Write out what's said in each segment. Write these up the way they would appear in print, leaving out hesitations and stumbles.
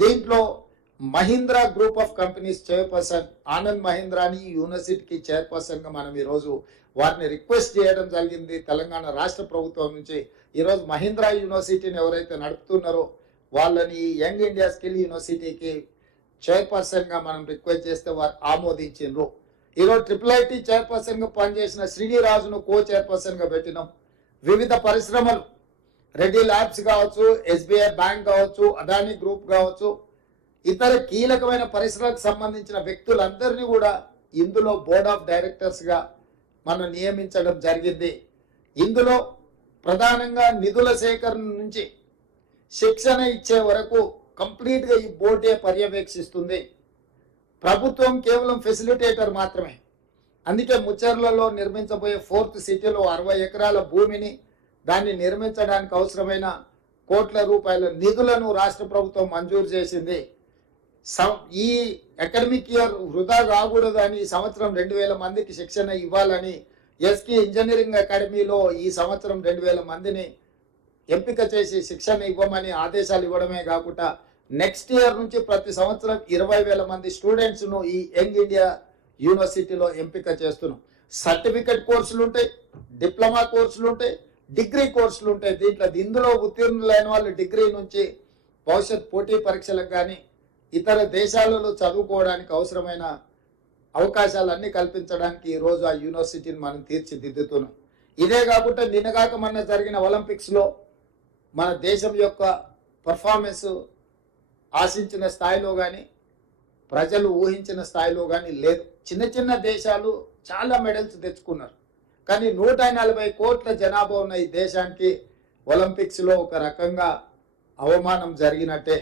దీంట్లో Mahindra group of companies chairperson Anand మహీంద్రాని యూనివర్సిటీకి చైర్పర్సన్గా మనం ఈరోజు వారిని రిక్వెస్ట్ చేయడం జరిగింది తెలంగాణ రాష్ట్ర ప్రభుత్వం నుంచి. ఈరోజు మహీంద్రా యూనివర్సిటీని ఎవరైతే నడుపుతున్నారో వాళ్ళని యంగ్ ఇండియా స్కిల్ యూనివర్సిటీకి చైర్పర్సన్గా మనం రిక్వెస్ట్ చేస్తే వారు ఆమోదించారు. ఈరోజు IIIT చైర్పర్సన్గా పనిచేసిన శ్రీనిరాజును కో చైర్పర్సన్గా పెట్టినాం. వివిధ పరిశ్రమలు రెడ్డి ల్యాబ్స్ కావచ్చు, SBI బ్యాంక్ కావచ్చు, అదానీ గ్రూప్ కావచ్చు, ఇతర కీలకమైన పరిశ్రమలకు సంబంధించిన వ్యక్తులందరినీ కూడా ఇందులో బోర్డ్ ఆఫ్ డైరెక్టర్స్గా మనం నియమించడం జరిగింది. ఇందులో ప్రధానంగా నిధుల సేకరణ నుంచి శిక్షణ ఇచ్చే వరకు కంప్లీట్గా ఈ బోర్డే పర్యవేక్షిస్తుంది. ప్రభుత్వం కేవలం ఫెసిలిటేటర్ మాత్రమే. అందుకే ముచ్చర్లలో నిర్మించబోయే 4th సిటీలో 60 ఎకరాల భూమిని దాన్ని నిర్మించడానికి అవసరమైన కోట్ల రూపాయల నిధులను రాష్ట్ర ప్రభుత్వం మంజూరు చేసింది. ఈ అకాడమిక్ ఇయర్ వృధా కాకూడదని ఈ సంవత్సరం 2000 మందికి శిక్షణ ఇవ్వాలని ఎస్కి ఇంజనీరింగ్ అకాడమీలో ఈ సంవత్సరం 2000 మందిని ఎంపిక చేసి శిక్షణ ఇవ్వమని ఆదేశాలు ఇవ్వడమే కాకుండా నెక్స్ట్ ఇయర్ నుంచి ప్రతి సంవత్సరం 20,000 మంది స్టూడెంట్స్ను ఈ యంగ్ ఇండియా యూనివర్సిటీలో ఎంపిక చేస్తున్నాం. సర్టిఫికెట్ కోర్సులు ఉంటాయి, డిప్లొమా కోర్సులు ఉంటాయి, డిగ్రీ కోర్సులు ఉంటాయి. ఇందులో ఉత్తీర్ణులైన వాళ్ళు డిగ్రీ నుంచి భవిష్యత్ పోటీ పరీక్షలకు కానీ ఇతర దేశాలలో చదువుకోవడానికి అవసరమైన అవకాశాలన్నీ కల్పించడానికి ఈరోజు ఆ యూనివర్సిటీని మనం తీర్చిదిద్దుతున్నాం. ఇదే కాకుండా నిన్నగాక మొన్న జరిగిన ఒలింపిక్స్లో మన దేశం యొక్క పర్ఫార్మెన్స్ ఆశించిన స్థాయిలో కానీ ప్రజలు ఊహించిన స్థాయిలో కానీ లేదు. చిన్న చిన్న దేశాలు చాలా మెడల్స్ తెచ్చుకున్నారు. కానీ 140 కోట్ల జనాభా ఉన్న ఈ దేశానికి ఒలింపిక్స్లో ఒక రకంగా అవమానం జరిగినట్టే.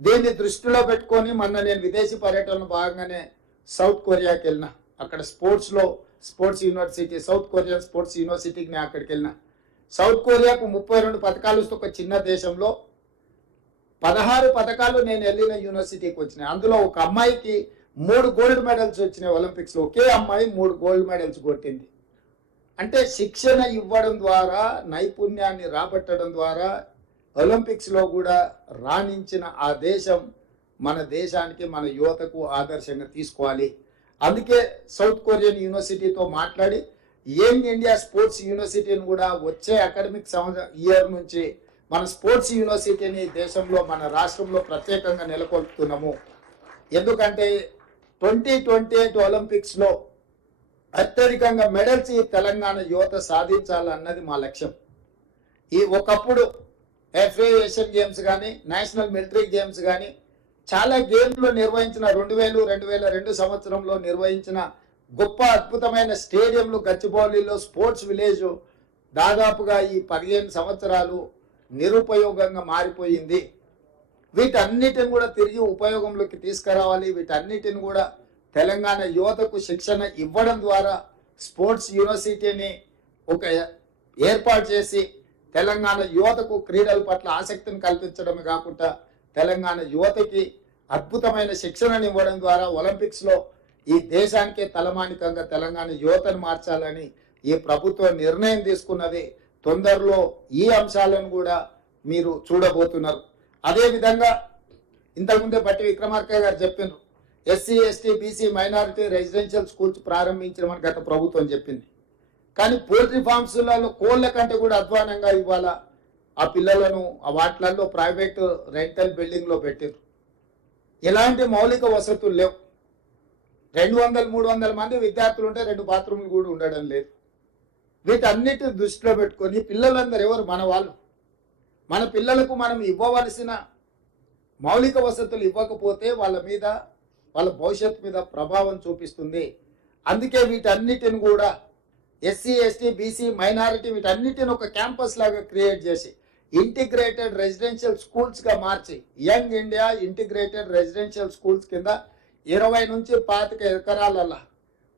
దీన్ని దృష్టిలో పెట్టుకొని మొన్న నేను విదేశీ పర్యటన భాగంగానే సౌత్ కొరియాకి వెళ్ళిన. అక్కడ sports university, south Korean sports యూనివర్సిటీకి నేను అక్కడికి వెళ్ళిన. సౌత్ కొరియాకు 32 పథకాలు వస్తే ఒక చిన్న దేశంలో 16 పథకాలు నేను వెళ్ళిన యూనివర్సిటీకి వచ్చినాయి. అందులో ఒక అమ్మాయికి 3 గోల్డ్ మెడల్స్ వచ్చినాయి ఒలింపిక్స్లో. ఒకే అమ్మాయి 3 గోల్డ్ మెడల్స్ కొట్టింది. అంటే శిక్షణ ఇవ్వడం ద్వారా, నైపుణ్యాన్ని రాబట్టడం ద్వారా ఒలింపిక్స్లో కూడా రాణించిన ఆ దేశం మన దేశానికి, మన యువతకు ఆదర్శంగా తీసుకోవాలి. అందుకే సౌత్ కొరియన్ యూనివర్సిటీతో మాట్లాడి యంగ్ ఇండియా స్పోర్ట్స్ యూనివర్సిటీని కూడా వచ్చే అకాడమిక్ ఇయర్ నుంచి మన స్పోర్ట్స్ యూనివర్సిటీని దేశంలో, మన రాష్ట్రంలో ప్రత్యేకంగా నెలకొల్పుతున్నాము. ఎందుకంటే 2028 ఒలింపిక్స్లో అత్యధికంగా మెడల్స్ ఈ తెలంగాణ యువత సాధించాలన్నది మా లక్ష్యం. ఒకప్పుడు FA ఏషియన్ గేమ్స్ కానీ, నేషనల్ మిలిటరీ గేమ్స్ కానీ చాలా గేమ్లు నిర్వహించిన 2002 సంవత్సరంలో నిర్వహించిన గొప్ప అద్భుతమైన స్టేడియంలు గచ్చిబౌలిలో స్పోర్ట్స్ విలేజ్ దాదాపుగా ఈ 15 సంవత్సరాలు నిరుపయోగంగా మారిపోయింది. వీటన్నిటిని కూడా తిరిగి ఉపయోగంలోకి తీసుకురావాలి. వీటన్నిటిని కూడా తెలంగాణ యువతకు శిక్షణ ఇవ్వడం ద్వారా స్పోర్ట్స్ యూనివర్సిటీని ఒక ఏర్పాటు చేసి తెలంగాణ యువతకు క్రీడల పట్ల ఆసక్తిని కల్పించడమే కాకుండా తెలంగాణ యువతకి అద్భుతమైన శిక్షణను ఇవ్వడం ద్వారా ఒలింపిక్స్లో ఈ దేశానికే తలమానికంగా తెలంగాణ యువతను మార్చాలని ఈ ప్రభుత్వం నిర్ణయం తీసుకున్నది. తొందరలో ఈ అంశాలను కూడా మీరు చూడబోతున్నారు. అదేవిధంగా ఇంతకుముందే బట్టి విక్రమార్క గారు చెప్పినారు, SC, ST, BC minority residential schools ప్రారంభించమని గత ప్రభుత్వం చెప్పింది. కానీ పోల్ట్రీ ఫార్మ్స్లలో కోళ్ళ కంటే కూడా అధ్వానంగా ఇవాళ ఆ పిల్లలను ఆ వాటిలలో ప్రైవేట్ రెంటల్ బిల్డింగ్లో పెట్టారు. ఎలాంటి మౌలిక వసతులు లేవు. 200-300 మంది విద్యార్థులు ఉంటే 2 బాత్రూమ్లు కూడా ఉండడం లేదు. వీటన్నిటిని దృష్టిలో పెట్టుకొని పిల్లలందరూ ఎవరు? మన వాళ్ళు. మన పిల్లలకు మనం ఇవ్వవలసిన మౌలిక వసతులు ఇవ్వకపోతే వాళ్ళ మీద, వాళ్ళ భవిష్యత్తు మీద ప్రభావం చూపిస్తుంది. అందుకే వీటన్నిటిని కూడా SC, ST, BC మైనారిటీ వీటన్నిటిని ఒక క్యాంపస్ లాగా క్రియేట్ చేసి ఇంటిగ్రేటెడ్ రెసిడెన్షియల్ స్కూల్స్గా మార్చి young India integrated residential schools కింద 20 నుంచి 25 ఎకరాలలో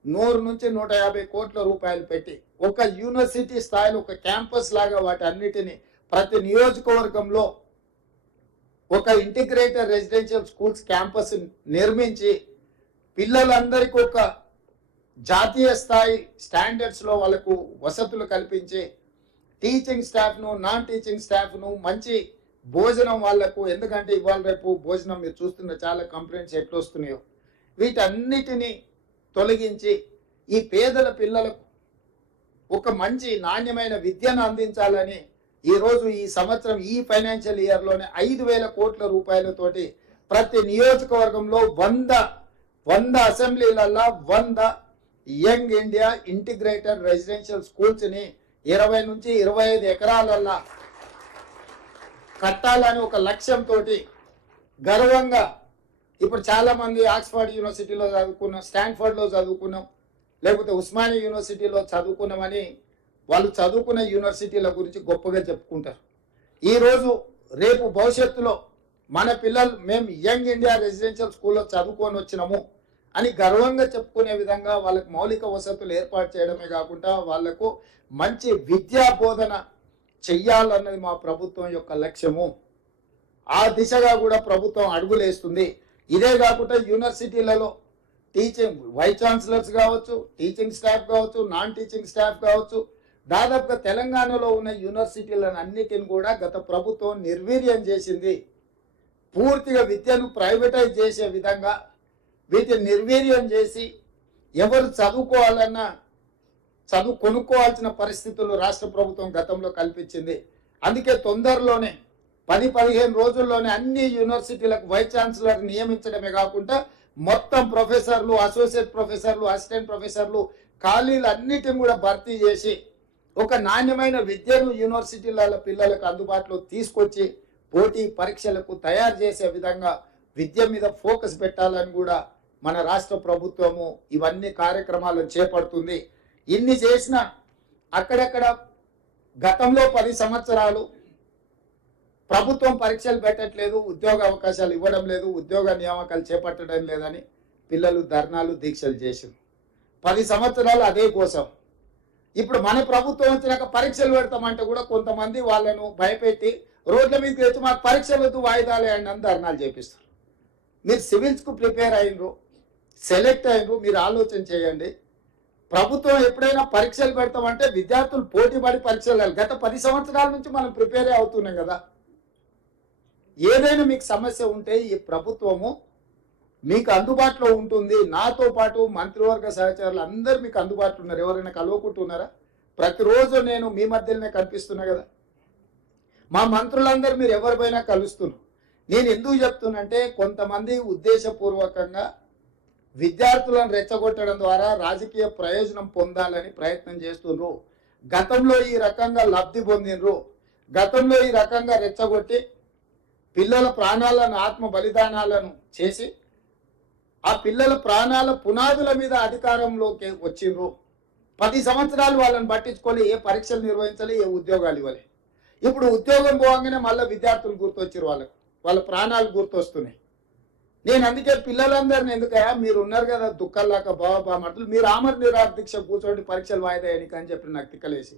100 నుంచి 150 కోట్ల రూపాయలు పెట్టి ఒక యూనివర్సిటీ స్థాయిలో ఒక క్యాంపస్ లాగా వాటి అన్నిటిని ప్రతి నియోజకవర్గంలో ఒక ఇంటిగ్రేటెడ్ రెసిడెన్షియల్ స్కూల్స్ క్యాంపస్ నిర్మించి పిల్లలందరికీ ఒక జాతీయ స్థాయి స్టాండర్డ్స్లో వాళ్ళకు వసతులు కల్పించి టీచింగ్ స్టాఫ్ను, నాన్ టీచింగ్ స్టాఫ్ను మంచి భోజనం వాళ్లకు, ఎందుకంటే ఇవాళ రేపు భోజనం మీరు చూస్తున్న చాలా కంప్లైంట్స్ ఎట్లా వస్తున్నాయో, వీటన్నిటినీ తొలగించి ఈ పేదల పిల్లలకు ఒక మంచి నాణ్యమైన విద్యను అందించాలని ఈరోజు ఈ సంవత్సరం ఈ ఫైనాన్షియల్ ఇయర్లోనే 5,000 కోట్ల రూపాయలతోటి ప్రతి నియోజకవర్గంలో 100 అసెంబ్లీలల్లో 100 యంగ్ ఇండియా ఇంటిగ్రేటెడ్ రెసిడెన్షియల్ స్కూల్స్ని 20 నుంచి 25 ఎకరాలల్లో కట్టాలని ఒక లక్ష్యంతో గర్వంగా ఇప్పుడు చాలామంది ఆక్స్ఫర్డ్ యూనివర్సిటీలో చదువుకున్నాం, స్టాన్ఫర్డ్లో చదువుకున్నాం, లేకపోతే ఉస్మానియా యూనివర్సిటీలో చదువుకున్నామని వాళ్ళు చదువుకున్న యూనివర్సిటీల గురించి గొప్పగా చెప్పుకుంటారు. ఈరోజు రేపు భవిష్యత్తులో మన పిల్లలు మేము యంగ్ ఇండియా రెసిడెన్షియల్ స్కూల్లో చదువుకొని వచ్చినాము అని గర్వంగా చెప్పుకునే విధంగా వాళ్ళకు మౌలిక వసతులు ఏర్పాటు చేయడమే కాకుండా వాళ్లకు మంచి విద్యా బోధన చెయ్యాలన్నది మా ప్రభుత్వం యొక్క లక్ష్యము. ఆ దిశగా కూడా ప్రభుత్వం అడుగులేస్తుంది. ఇదే కాకుండా యూనివర్సిటీలలో టీచింగ్ వైస్ ఛాన్సలర్స్ కావచ్చు, టీచింగ్ స్టాఫ్ కావచ్చు, నాన్ టీచింగ్ స్టాఫ్ కావచ్చు, దాదాపుగా తెలంగాణలో ఉన్న యూనివర్సిటీలను అన్నిటిని కూడా గత ప్రభుత్వం నిర్వీర్యం చేసింది. పూర్తిగా విద్యను ప్రైవేటైజ్ చేసే విధంగా వీటిని నిర్వీర్యం చేసి ఎవరు చదువుకోవాలన్నా చదువు కొనుక్కోవాల్సిన పరిస్థితులు రాష్ట్ర ప్రభుత్వం గతంలో కల్పించింది. అందుకే తొందరలోనే 10-15 రోజుల్లోనే అన్ని యూనివర్సిటీలకు వైస్ ఛాన్సలర్ నియమించడమే కాకుండా మొత్తం ప్రొఫెసర్లు, అసోసియేట్ ప్రొఫెసర్లు, అసిస్టెంట్ ప్రొఫెసర్లు ఖాళీలు అన్నిటిని కూడా భర్తీ చేసి ఒక నాణ్యమైన విద్యను యూనివర్సిటీల పిల్లలకు అందుబాటులో తీసుకొచ్చి పోటీ పరీక్షలకు తయారు చేసే విధంగా విద్య మీద ఫోకస్ పెట్టాలని కూడా మన రాష్ట్ర ప్రభుత్వము ఇవన్నీ కార్యక్రమాలను చేపడుతుంది. ఇన్ని చేసిన అక్కడక్కడ గతంలో 10 సంవత్సరాలు ప్రభుత్వం పరీక్షలు పెట్టట్లేదు, ఉద్యోగ అవకాశాలు ఇవ్వడం లేదు, ఉద్యోగ నియామకాలు చేపట్టడం లేదని పిల్లలు ధర్నాలు దీక్షలు చేశారు. 10 సంవత్సరాలు అదే కోసం. ఇప్పుడు మన ప్రభుత్వం వచ్చినాక పరీక్షలు పెడతామంటే కూడా కొంతమంది వాళ్ళను భయపెట్టి రోడ్ల మీద తెచ్చి మాకు పరీక్షలు వద్దు, వాయిదాలే అని ధర్నాలు చేపిస్తారు. మీరు సివిల్స్కు ప్రిపేర్ అయినరు, సెలెక్ట్ అయినరు, మీరు ఆలోచన చేయండి. ప్రభుత్వం ఎప్పుడైనా పరీక్షలు పెడతామంటే విద్యార్థులు పోటీ పడి పరీక్షలు. గత 10 సంవత్సరాల నుంచి మనం ప్రిపేరే అవుతున్నాం కదా. ఏదైనా మీకు సమస్య ఉంటే ఈ ప్రభుత్వము మీకు అందుబాటులో ఉంటుంది. నాతో పాటు మంత్రివర్గ సహచరులు అందరూ మీకు అందుబాటులో ఉన్నారు. ఎవరైనా కలవకుంటున్నారా? ప్రతిరోజు నేను మీ మధ్యలోనే కనిపిస్తున్నా కదా. మా మంత్రులందరూ మీరు ఎవరిపైనా కలుస్తున్నారు. నేను ఎందుకు చెప్తున్నంటే కొంతమంది ఉద్దేశపూర్వకంగా విద్యార్థులను రెచ్చగొట్టడం ద్వారా రాజకీయ ప్రయోజనం పొందాలని ప్రయత్నం చేస్తున్నారు. గతంలో ఈ రకంగా లబ్ధి పొందినరు. గతంలో ఈ రకంగా రెచ్చగొట్టి పిల్లల ప్రాణాలను, ఆత్మ బలిదానాలను చేసి ఆ పిల్లల ప్రాణాల పునాదుల మీద అధికారంలోకి వచ్చిండ్రు. 10 సంవత్సరాలు వాళ్ళని పట్టించుకొని ఏ పరీక్షలు నిర్వహించాలి, ఏ ఉద్యోగాలు ఇవ్వాలి. ఇప్పుడు ఉద్యోగం పోగానే మళ్ళీ విద్యార్థులు గుర్తొచ్చారు, వాళ్ళ ప్రాణాలు గుర్తొస్తున్నాయి. నేను అందుకే పిల్లలందరినీ ఎందుకయా మీరు ఉన్నారు కదా దుఃఖాలాక బాబా మటలు, మీరు ఆమర నిరాహార దీక్ష కూర్చోండి పరీక్షలు వాయిదా అని చెప్పి నాకు తిక్కలేసి